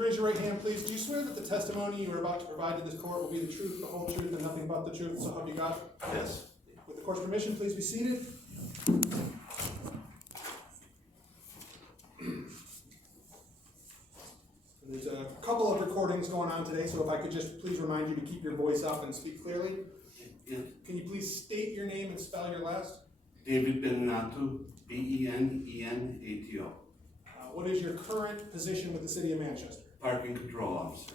you raise your right hand, please? Do you swear that the testimony you are about to provide to this court will be the truth, the whole truth, and nothing but the truth, so help you God? Yes. With the court's permission, please be seated. There's a couple of recordings going on today, so if I could just please remind you to keep your voice up and speak clearly. Yeah. Can you please state your name and spell your last? David Beninato, Benenato. What is your current position with the City of Manchester? Parking control officer.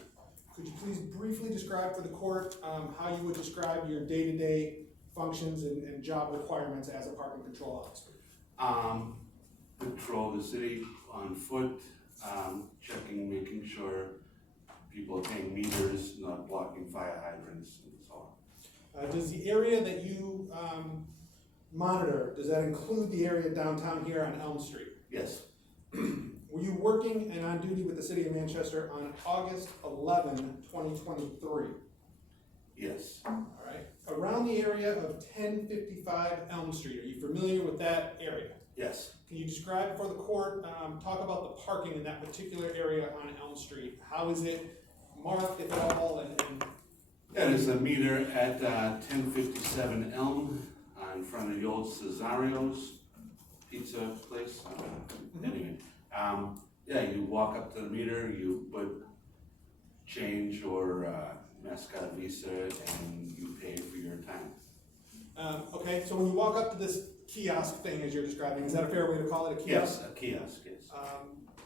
Could you please briefly describe for the court how you would describe your day-to-day functions and job requirements as a parking control officer? Patrol the city on foot, checking, making sure people are paying meters, not blocking fire hydrants, and so on. Does the area that you monitor, does that include the area downtown here on Elm Street? Yes. Were you working and on duty with the City of Manchester on August 11, 2023? Yes. All right. Around the area of 1055 Elm Street, are you familiar with that area? Yes. Can you describe for the court, talk about the parking in that particular area on Elm Street? How is it marked, if at all, and That is a meter at 1057 Elm in front of the old Cesario's pizza place. Anyway, yeah, you walk up to the meter, you put change or Mascot Visa, and you pay for your time. Okay, so when you walk up to this kiosk thing, as you're describing, is that a fair way to call it, a kiosk? Yes, a kiosk, yes.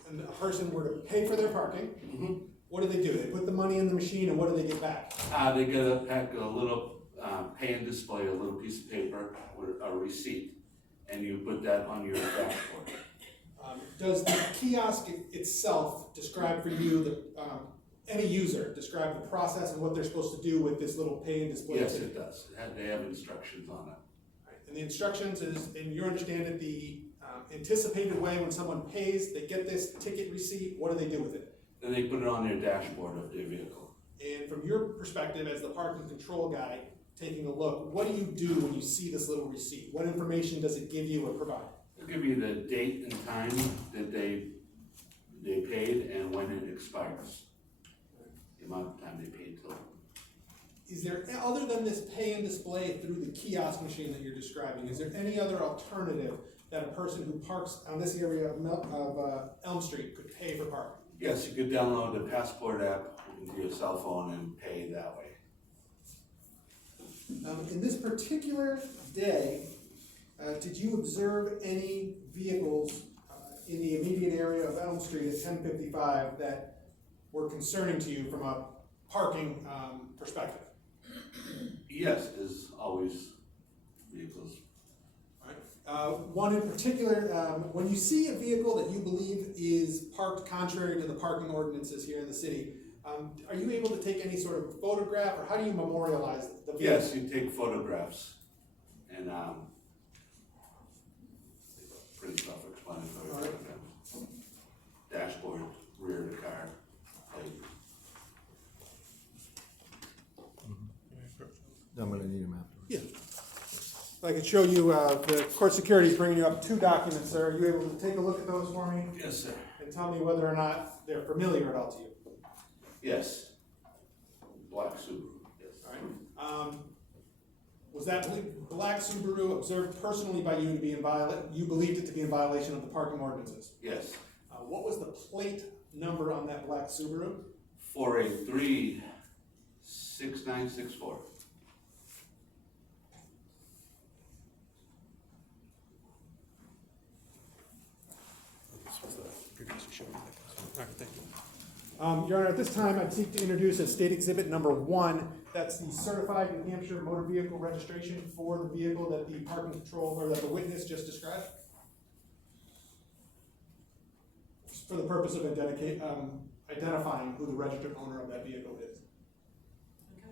And a person were to pay for their parking, Mm-hmm. what do? They put the money in the machine, and what do they get back? They get a pack, a little pay and display, a little piece of paper with a receipt, and you put that on your dashboard. Does the kiosk itself describe for you, any user, describe the process and what they're supposed to do with this little pay and display? Yes, it does. They have instructions on it. Right. And the instructions is, and you understand it, the anticipated way when someone pays, they get this ticket receipt, what do they do with it? Then they put it on their dashboard of their vehicle. And from your perspective as the parking control guy, taking a look, what do you do when you see this little receipt? What information does it give you or provide? It'll give you the date and time that they paid and when it expires. The amount of time they paid till. Is there, other than this pay and display through the kiosk machine that you're describing, is there any other alternative that a person who parks on this area of Elm Street could pay for parking? Yes, you could download the Passport app into your cell phone and pay that way. In this particular day, did you observe any vehicles in the immediate area of Elm Street at 1055 that were concerning to you from a parking perspective? Yes, there's always vehicles. One in particular, when you see a vehicle that you believe is parked contrary to the parking ordinances here in the city, are you able to take any sort of photograph, or how do you memorialize the vehicle? Yes, you take photographs, and pretty self-explanatory. All right. Dashboard, rear of the car, plate. I'm gonna need them afterwards. Yeah. If I could show you, the court security is bringing you up two documents, sir. Are you able to take a look at those for me Yes, sir. and tell me whether or not they're familiar at all to you? Yes. Black Subaru, yes. All right. Was that black Subaru observed personally by you to be in you believed it to be in violation of the parking ordinances? Yes. What was the plate number on that black Subaru? 483-6964. Your Honor, at this time, I'd seek to introduce as state exhibit number 1. That's the certified New Hampshire motor vehicle registration for the vehicle that the parking control, or that the witness just described. For the purpose of identifying who the registered owner of that vehicle is. Okay.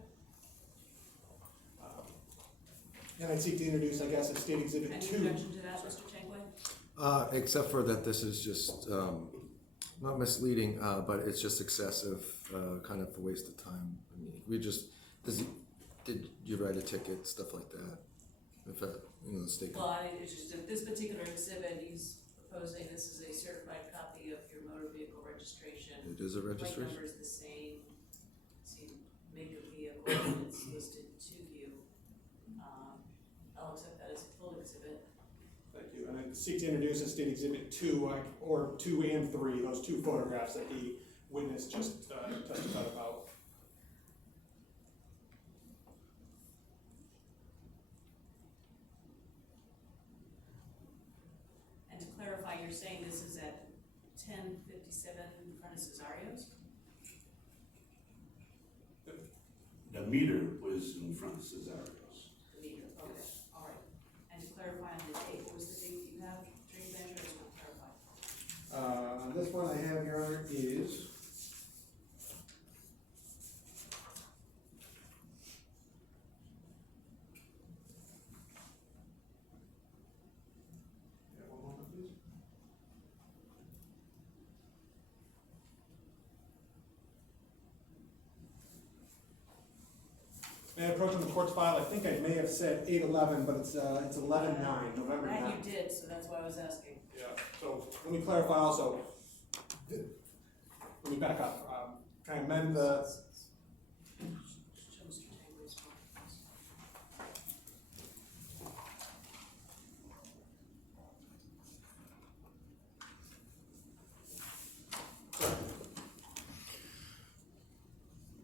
And I'd seek to introduce, I guess, as state exhibit Any 2. objection to that, Mr. Changway? Except for that this is just, not misleading, but it's just excessive, kind of a waste of time. I mean, did you write a ticket, stuff like that? If, the state. Well, it's just that this particular exhibit, he's proposing this is a certified copy of your motor vehicle registration It is a Plate registration? number is the same, make of vehicle, and it's listed to view. I'll accept that as a full exhibit. Thank you. And I seek to introduce as State Exhibit 2, or 2 and 3, those two photographs that the witness just testified about. And to clarify, you're saying this is at 1057 in front of Cesario's? The meter was in front of Cesario's. The meter, okay, all right. And to clarify on the date, what was the date that you have during the measure, just want to clarify? This one I have, Your Honor, is one moment, please. May I approach on the court's file? I think I may have said 8/11, but it's 11/9, November 9th. That you did, so that's why I was asking. Yeah, so let me clarify also. Let me back up. Can I amend the, Show Mr. Tanguay's phone.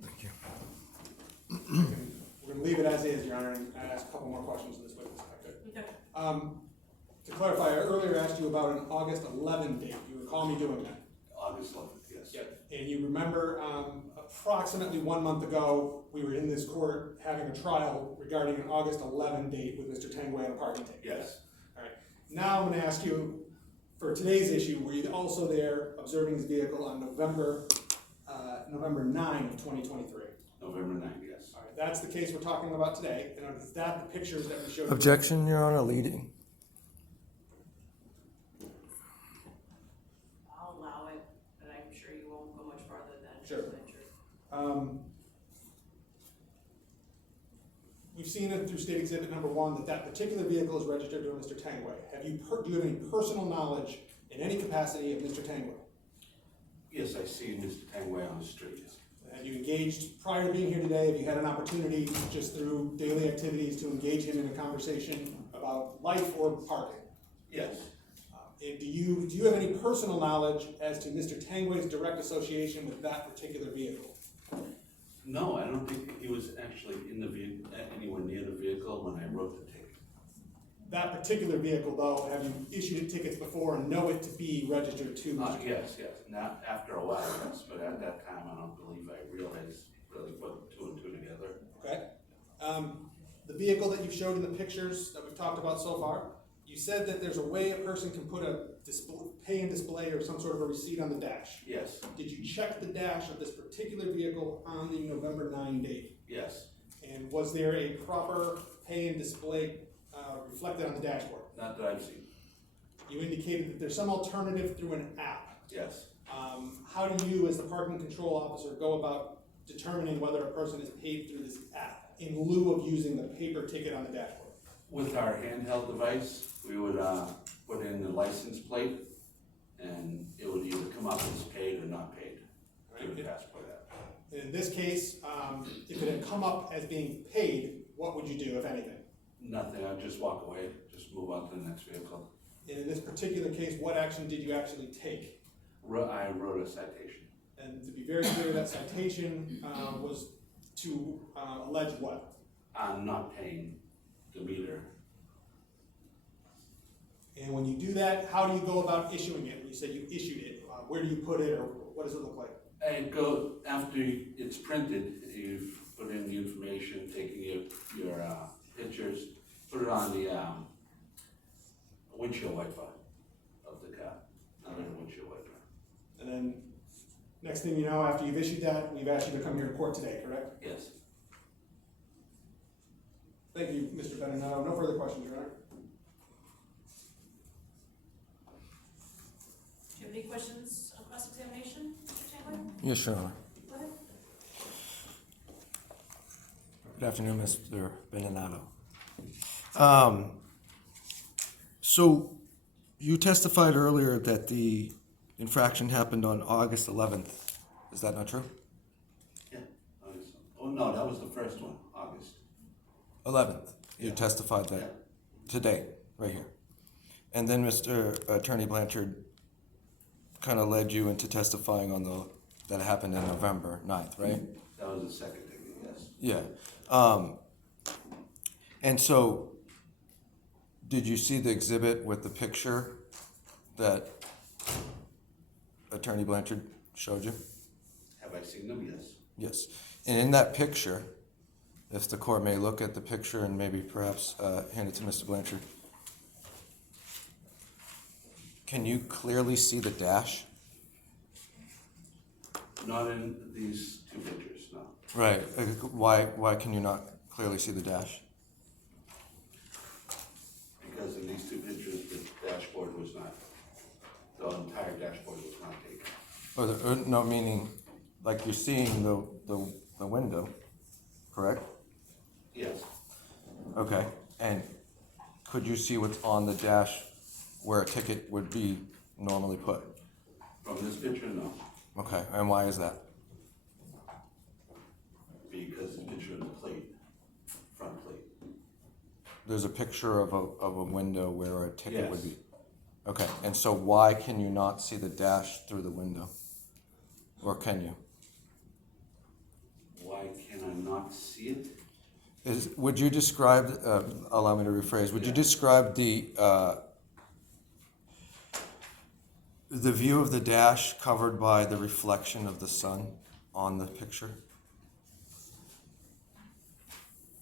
Thank you. we're gonna leave it as is, Your Honor, and ask a couple more questions of this witness, if I could. Okay. To clarify, I earlier asked you about an August 11 date. You recall me doing that? August 11th, yes. Yep. And you remember, approximately 1 month ago, we were in this court having a trial regarding an August 11 date with Mr. Tanguay on a parking ticket? Yes. All right. Now I'm gonna ask you, for today's issue, were you also there observing his vehicle on November 9 of 2023? November 9th, yes. All right, that's the case we're talking about today, and is that the pictures that we showed? Objection, Your Honor, leading. I'll allow it, but I'm sure you won't go much farther than. Sure. Venture. We've seen it through State Exhibit number 1 that particular vehicle is registered to a Mr. Tanguay. Do you have any personal knowledge in any capacity of Mr. Tanguay? Yes, I see Mr. Tanguay on the street. Have you engaged, prior to being here today, have you had an opportunity just through daily activities to engage him in a conversation about life or parking? Yes. And do you have any personal knowledge as to Mr. Tanguay's direct association with that particular vehicle? No, I don't think he was actually in the vehicle, anywhere near the vehicle when I wrote the ticket. That particular vehicle, though, have you issued it tickets before and know it to be registered to Mr. Tanguay? Yes, not after a while, yes, but at that time, I don't believe I realized, really put 2 and 2 together. Okay. The vehicle that you showed in the pictures that we've talked about so far, you said that there's a way a person can put a pay and display or some sort of a receipt on the dash. Yes, Did you check the dash of this particular vehicle on the November 9 date? yes, And was there a proper pay and display reflected on the dashboard? not that I've seen, You indicated that there's some alternative through an app. yes. How do you, as the parking control officer, go about determining whether a person is paid through this app in lieu of using the paper ticket on the dashboard? With our handheld device, we would put in the license plate, and it would either come up as paid or not paid through the passport app. In this case, if it had come up as being paid, what would you do, if anything? Nothing, I'd just walk away, just move on to the next vehicle. And in this particular case, what action did you actually take? I wrote a citation. And to be very clear, that citation was to allege what? I'm not paying the meter. And when you do that, how do you go about issuing it? When you say you issued it, where do you put it, or what does it look like? And go, after it's printed, you put in the information, taking your pictures, put it on the windshield wiper of the car, not on the windshield wiper. And then, next thing you know, after you've issued that, we've asked you to come here to court today, correct? Yes. Thank you, Mr. Beninato. No further questions, Your Honor. Do you have any questions on cross-examination, Mr. Tanguay? Yes, Your Honor. Go ahead. Good afternoon, Mr. Beninato. So you testified earlier that the infraction happened on August 11th. Is that not true? Yeah, August. Oh, no, that was the first one, August. 11th, you Yeah. testified Yeah. that today, right here. And then Mr. Attorney Blanchard kind of led you into testifying on that happened in November 9th, right? That was the second ticket, yes. Yeah. And so, did you see the exhibit with the picture that Attorney Blanchard showed you? Have I seen them? Yes. Yes. And in that picture, if the court may look at the picture and maybe perhaps hand it to Mr. Blanchard, can you clearly see the dash? Not in these two pictures, no. Right. Why can you not clearly see the dash? Because in these two pictures, the dashboard was not, the entire dashboard was not taken. No, meaning like you're seeing the window, correct? Yes, Okay. And could you see what's on the dash where a ticket would be normally put? from this picture, no. Okay. And why is that? Because the picture of the plate, front plate. There's a picture of a window where a ticket would Yes. be. Okay. And so why can you not see the dash through the window? Or can you? Why can I not see it? Would you describe, allow me to rephrase, would you describe the view of the dash covered by the reflection of the sun on the picture?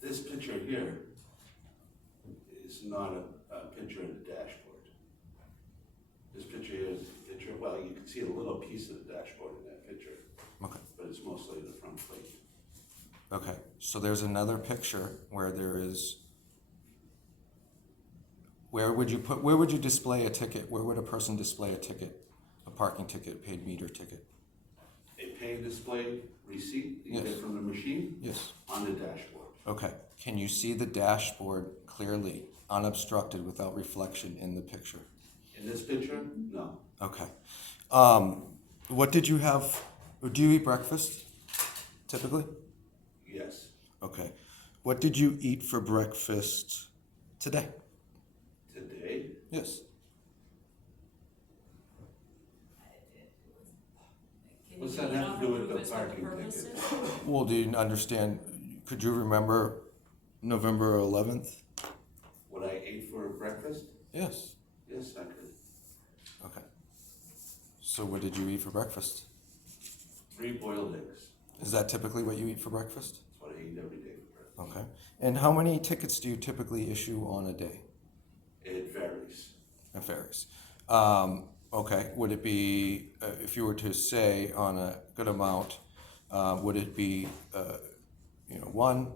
This picture here is not a picture of the dashboard. This picture here is a picture, well, you can see a little piece of the dashboard in that picture, Okay. but it's mostly the front plate. Okay. So there's another picture where there is. Where would you display a ticket? Where would a person display a ticket? A parking ticket, paid meter ticket? A pay display receipt you Yes. get from the machine Yes. on the dashboard. Okay. Can you see the dashboard clearly, unobstructed, without reflection in the picture? In this picture, no. Okay. What did you have? Do you eat breakfast typically? Yes. Okay. What did you eat for breakfast today? Today, Yes. Can What's you that read have to off do and with prove the us what parking purpose ticket? is? Well, do you understand? Could you remember November 11th? what I ate for breakfast? Yes. Yes, I could. Okay. So what did you eat for breakfast? 3 boiled eggs. Is that typically what you eat for breakfast? That's what I eat every day for breakfast. Okay. And how many tickets do you typically issue on a day? It varies. It varies. Okay. Would it be, if you were to say on a good amount, would it be, 1,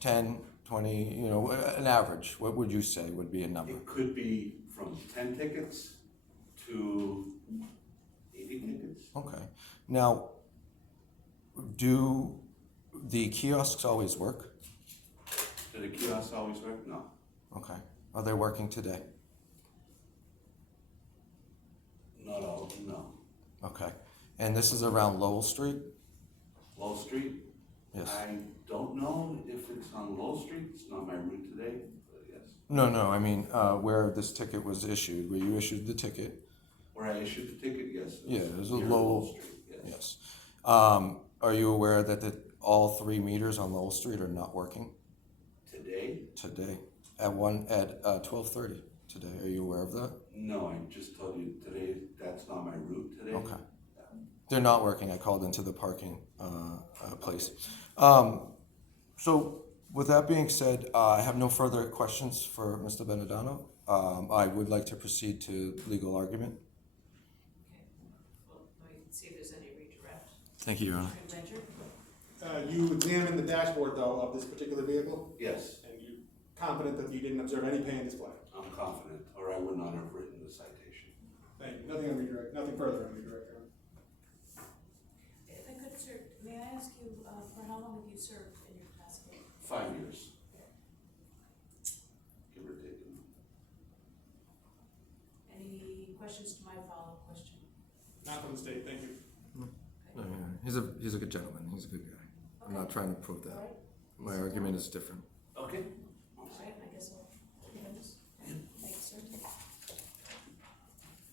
10, 20, an average? What would you say would be a number? It could be from 10 tickets to 80 tickets. Okay. Now, do the kiosks always work? Do the kiosks always work? No. Okay. Are they working today? Not all of them, no. Okay. And this is around Lowell Street? Lowell Street? Yes. I don't know if it's on Lowell Street. It's not my route today, but yes. No, I mean, where this ticket was issued, where you issued the ticket. Where I issued the ticket, yes. Yeah, it was a near Lowell. Street, yes. Yes. Are you aware that all 3 meters on Lowell Street are not working Today? today? At 12:30 today. Are you aware of that? No, I just told you today, that's not my route today. Okay. They're not working. I called into the parking place. So with that being said, I have no further questions for Mr. Benedano. I would like to proceed to legal argument. Okay, well, let me see if there's any redirect. Thank you, Your Honor. Adventure? You examined the dashboard, though, of this particular vehicle, Yes, and you're confident that you didn't observe any pay in display? I'm confident, or I would not have written the citation. Thank you. Nothing on redirect, nothing further on redirect, Your Honor. If I could, sir, may I ask you, for how long have you served in your capacity? 5 years. Give or take. Any questions to my follow-up question? Not from the state, thank you. No, He's a good gentleman. He's a good guy. I'm not trying to prove that. All right, My argument is different. Okay. all right, I guess I'll give him this. Thanks, sir.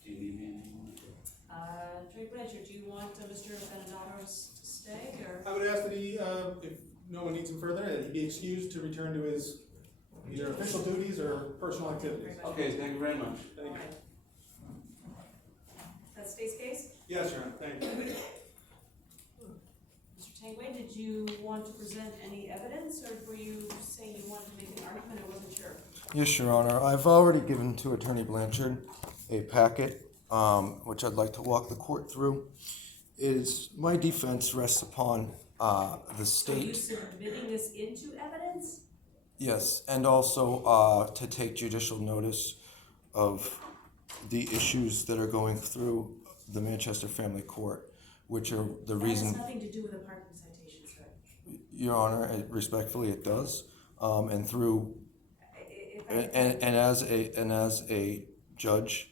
Do you need anything? Attorney Blanchard, do you want Mr. Benedato's to stay, or? I would ask that he, if no one needs him further, that he be excused to return to his either official duties or personal activities. Okay, thank you very much. Thank you. All right. That state's case? Yes, Your Honor, thank you. Mr. Tangway, did you want to present any evidence, or were you saying you wanted to make an argument, I wasn't sure? Yes, Your Honor. I've already given to Attorney Blanchard a packet, which I'd like to walk the court through. My defense rests upon the So you state. submitting this into evidence? Yes, and also to take judicial notice of the issues that are going through the Manchester Family Court, which are the reason. That has nothing to do with the parking citation, sir. Your Honor, respectfully, it does. And through If and as a judge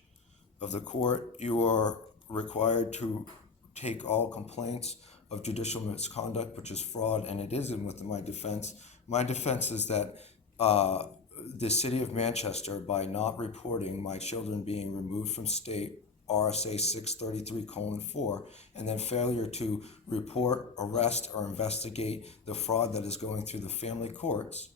of the court, you are required to take all complaints of judicial misconduct, which is fraud, and it isn't with my defense. My defense is that the city of Manchester, by not reporting my children being removed from state RSA 633:4, and then failure to report, arrest, or investigate the fraud that is going through the family courts,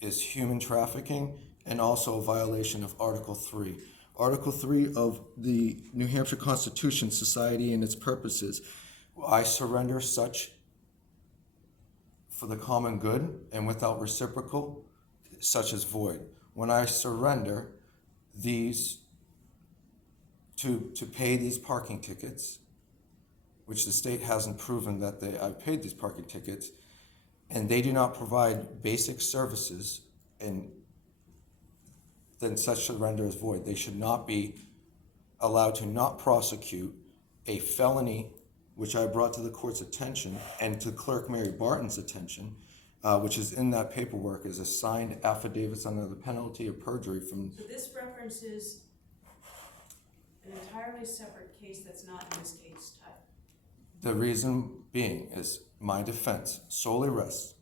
is human trafficking and also a violation of Article 3. Article 3 of the New Hampshire Constitution, society and its purposes. I surrender such for the common good and without reciprocal, such as void. When I surrender these to pay these parking tickets, which the state hasn't proven that I've paid these parking tickets, and they do not provide basic services, and then such surrender is void. They should not be allowed to not prosecute a felony, which I brought to the court's attention and to Clerk Mary Barton's attention, which is in that paperwork, is a signed affidavits under the penalty of perjury from. So this references an entirely separate case that's not in this case type. The reason being is my defense solely rests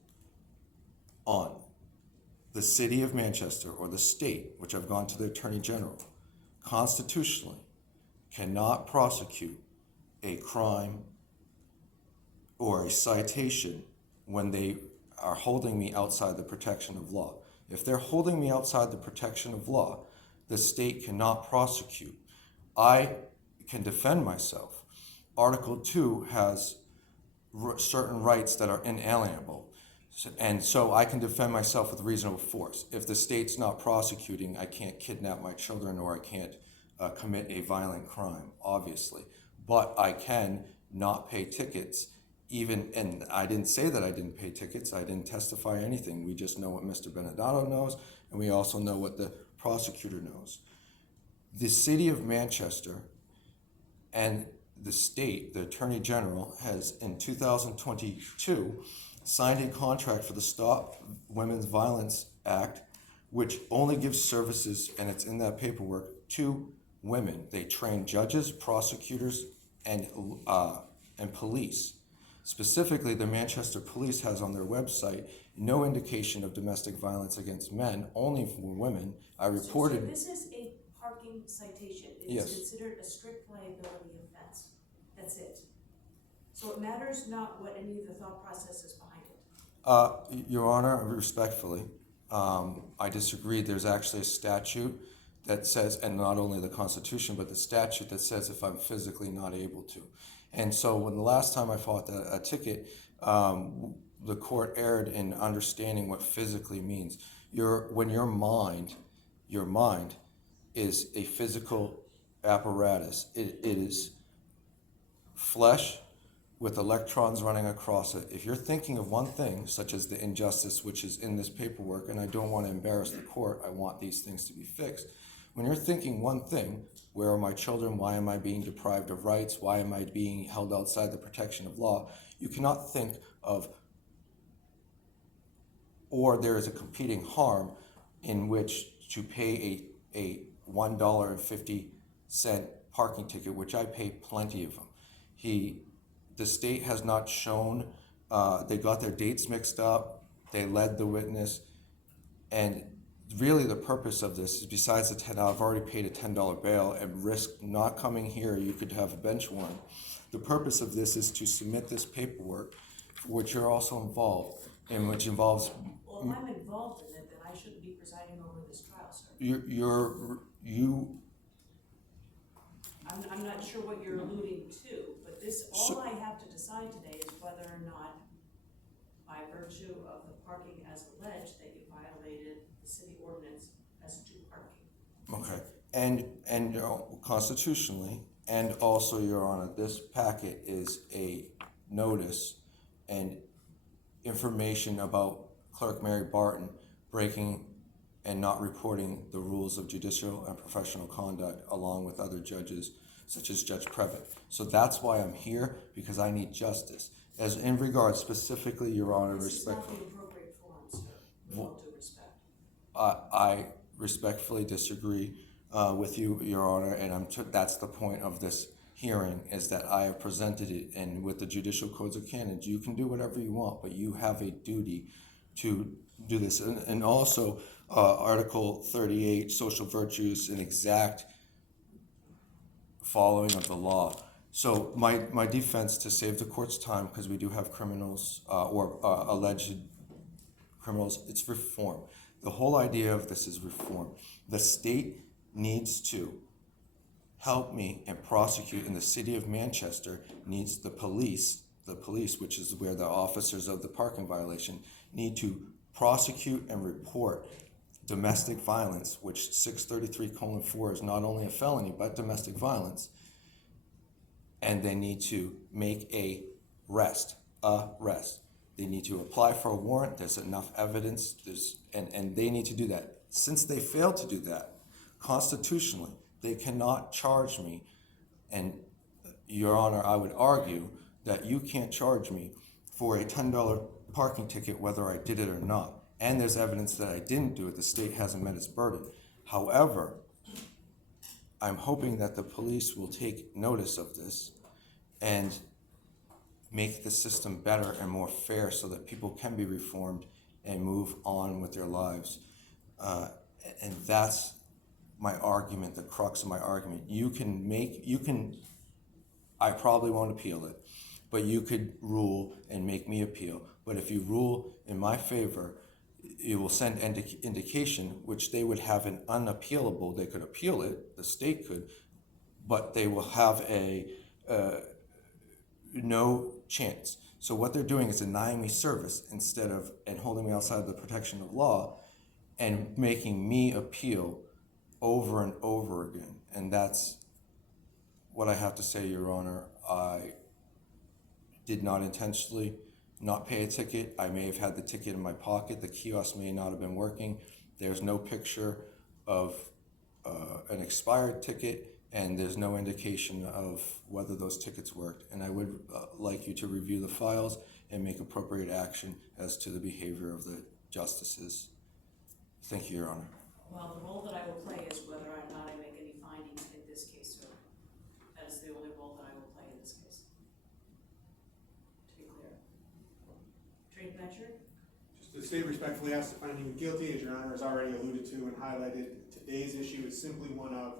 on the city of Manchester or the state, which I've gone to the Attorney General, constitutionally cannot prosecute a crime or a citation when they are holding me outside the protection of law. If they're holding me outside the protection of law, the state cannot prosecute. I can defend myself. Article 2 has certain rights that are inalienable. And so I can defend myself with reasonable force. If the state's not prosecuting, I can't kidnap my children or I can't commit a violent crime, obviously. But I can not pay tickets, and I didn't say that I didn't pay tickets. I didn't testify anything. We just know what Mr. Benedato knows, and we also know what the prosecutor knows. The city of Manchester and the state, the Attorney General, has in 2022 signed a contract for the Stop Women's Violence Act, which only gives services, and it's in that paperwork, to women. They train judges, prosecutors, and police. Specifically, the Manchester Police has on their website no indication of domestic violence against men, only for women. I reported. So this is a parking citation. It Yes. is considered a strict liability offense. That's it. So it matters not what any of the thought process is behind it. Your Honor, respectfully, I disagree. There's actually a statute that says, and not only the Constitution, but the statute that says if I'm physically not able to. And so when the last time I fought a ticket, the court erred in understanding what physically means. When your mind is a physical apparatus. It is flesh with electrons running across it. If you're thinking of one thing, such as the injustice which is in this paperwork, and I don't want to embarrass the court, I want these things to be fixed. When you're thinking one thing, where are my children? Why am I being deprived of rights? Why am I being held outside the protection of law? You cannot think of, or there is a competing harm in which to pay a $1.50 parking ticket, which I pay plenty of them. He the state has not shown, they got their dates mixed up, they led the witness, and really the purpose of this is, besides the I've already paid a $10 bail and risk not coming here, you could have a bench warrant. The purpose of this is to submit this paperwork, which you're also involved, and which involves, Well, if I'm involved in it, then I shouldn't be presiding over this trial, sir. I'm not sure what you're alluding to, but all I have to decide today is whether or not, by virtue of the parking as alleged, that you violated the city ordinance as to parking. okay, and constitutionally, and also, Your Honor, this packet is a notice and information about Clerk Mary Barton breaking and not reporting the rules of judicial and professional conduct along with other judges such as Judge Previtt. So that's why I'm here, because I need justice. As in regards specifically, Your Honor, This is not respectfully, the appropriate forum, sir, with all due respect. I respectfully disagree with you, Your Honor, and that's the point of this hearing, is that I have presented it, and with the judicial codes of canons, you can do whatever you want, but you have a duty to do this. And also, Article 38, social virtues, an exact following of the law. So my defense, to save the court's time, because we do have criminals or alleged criminals, it's reform. The whole idea of this is reform. The state needs to help me and prosecute, in the city of Manchester needs the police, which is where the officers of the parking violation need to prosecute and report domestic violence, which 633:4 is not only a felony, but domestic violence. And they need to make a arrest. They need to apply for a warrant. There's enough evidence. And they need to do that. Since they failed to do that, constitutionally, they cannot charge me. And, Your Honor, I would argue that you can't charge me for a $10 parking ticket whether I did it or not. And there's evidence that I didn't do it. The state hasn't met its burden. However, I'm hoping that the police will take notice of this and make the system better and more fair so that people can be reformed and move on with their lives. And that's my argument, the crux of my argument. I probably won't appeal it, but you could rule and make me appeal. But if you rule in my favor, it will send indication, which they would have an unappealable. They could appeal it, the state could, but they will have a no chance. So what they're doing is denying me service and holding me outside of the protection of law and making me appeal over and over again. And that's what I have to say, Your Honor. I did not intentionally not pay a ticket. I may have had the ticket in my pocket. The kiosk may not have been working. There's no picture of an expired ticket, and there's no indication of whether those tickets worked. And I would like you to review the files and make appropriate action as to the behavior of the justices. Thank you, Your Honor. Well, the role that I will play is whether or not I make any findings in this case, sir. That is the only role that I will play in this case. To be clear. Attorney Blanchard? Just the state respectfully asks to find you guilty, as Your Honor has already alluded to and highlighted. Today's issue is simply one of,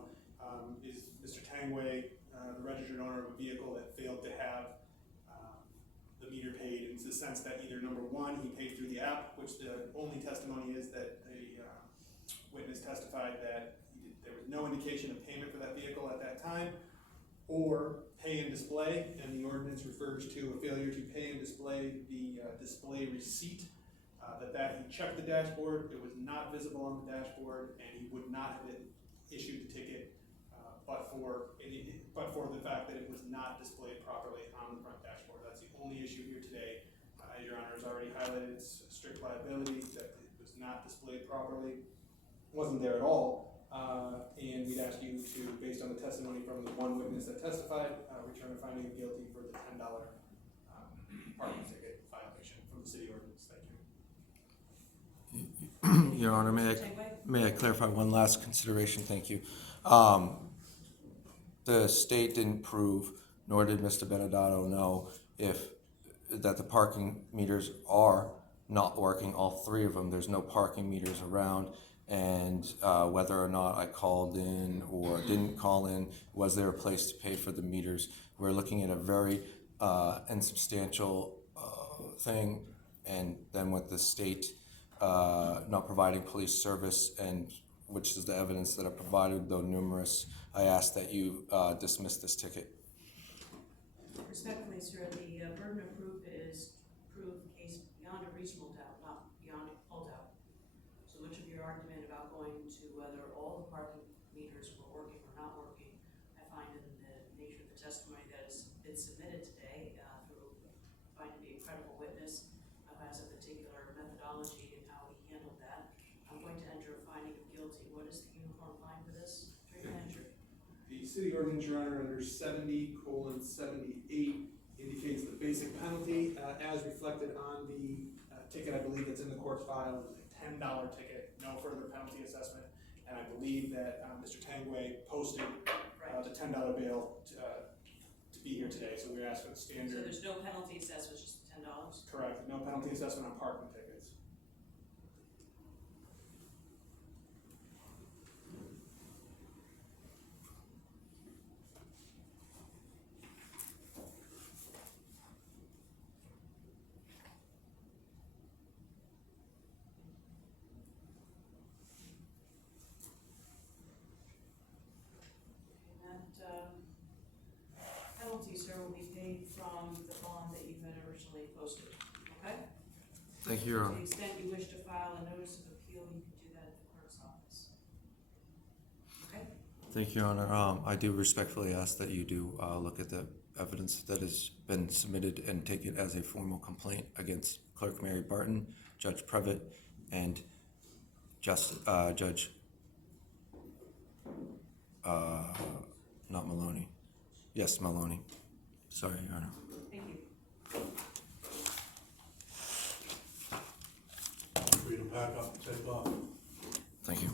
is Mr. Tangway the registered owner of a vehicle that failed to have the meter paid, in the sense that either, number one, he paid through the app, which the only testimony is that a witness testified that there was no indication of payment for that vehicle at that time, or pay and display, and the ordinance refers to a failure to pay and display the display receipt, that he checked the dashboard, it was not visible on the dashboard, and he would not have been issued the ticket but for the fact that it was not displayed properly on the front dashboard. That's the only issue here today. As Your Honor has already highlighted, it's strict liability, that it was not displayed properly, wasn't there at all, and we'd ask you to, based on the testimony from the one witness that testified, return a finding of guilty for the $10 parking ticket violation from the city ordinance. Thank you. Your Honor, may I clarify one last consideration? Thank you. The state didn't prove nor did Mr. Benedetto know that the parking meters are not working, all three of them. There's no parking meters around, and whether or not I called in or didn't call in, was there a place to pay for the meters? We're looking at a very insubstantial thing, and then with the state not providing police service, and which is the evidence that I provided, though numerous, I ask that you dismiss this ticket. Respectfully, sir, the burden of proof is prove the case beyond a reasonable doubt, not beyond all doubt. So much of your argument about going to whether all the parking meters were working or not working, I find in the nature of the testimony that has been submitted today through find to be a credible witness who has a particular methodology in how he handled that. I'm going to enter a finding of guilty. What is the uniform fine for this? Treatment injury. The city ordinance, Your Honor, under 70:78 indicates the basic penalty as reflected on the ticket, I believe that's in the court file, is a $10 ticket, no further penalty assessment. And I believe that Mr. Tangway posted the $10 bail to be here today, so we're asking for the So standard. there's no penalty assessment, just $10? Correct, no penalty assessment on parking tickets. Penalty, sir, will be paid from the bond that you had originally posted, okay? Thank you, Your To Honor. the extent you wish to file a notice of appeal, you can do that at the clerk's office. Okay? Thank you, Your Honor. I do respectfully ask that you do look at the evidence that has been submitted and take it as a formal complaint against Clerk Mary Barton, Judge Previtt, and Judge not Maloney. Yes, Maloney. Sorry, Your Honor. Thank you. Free to pack up and take off. Thank you.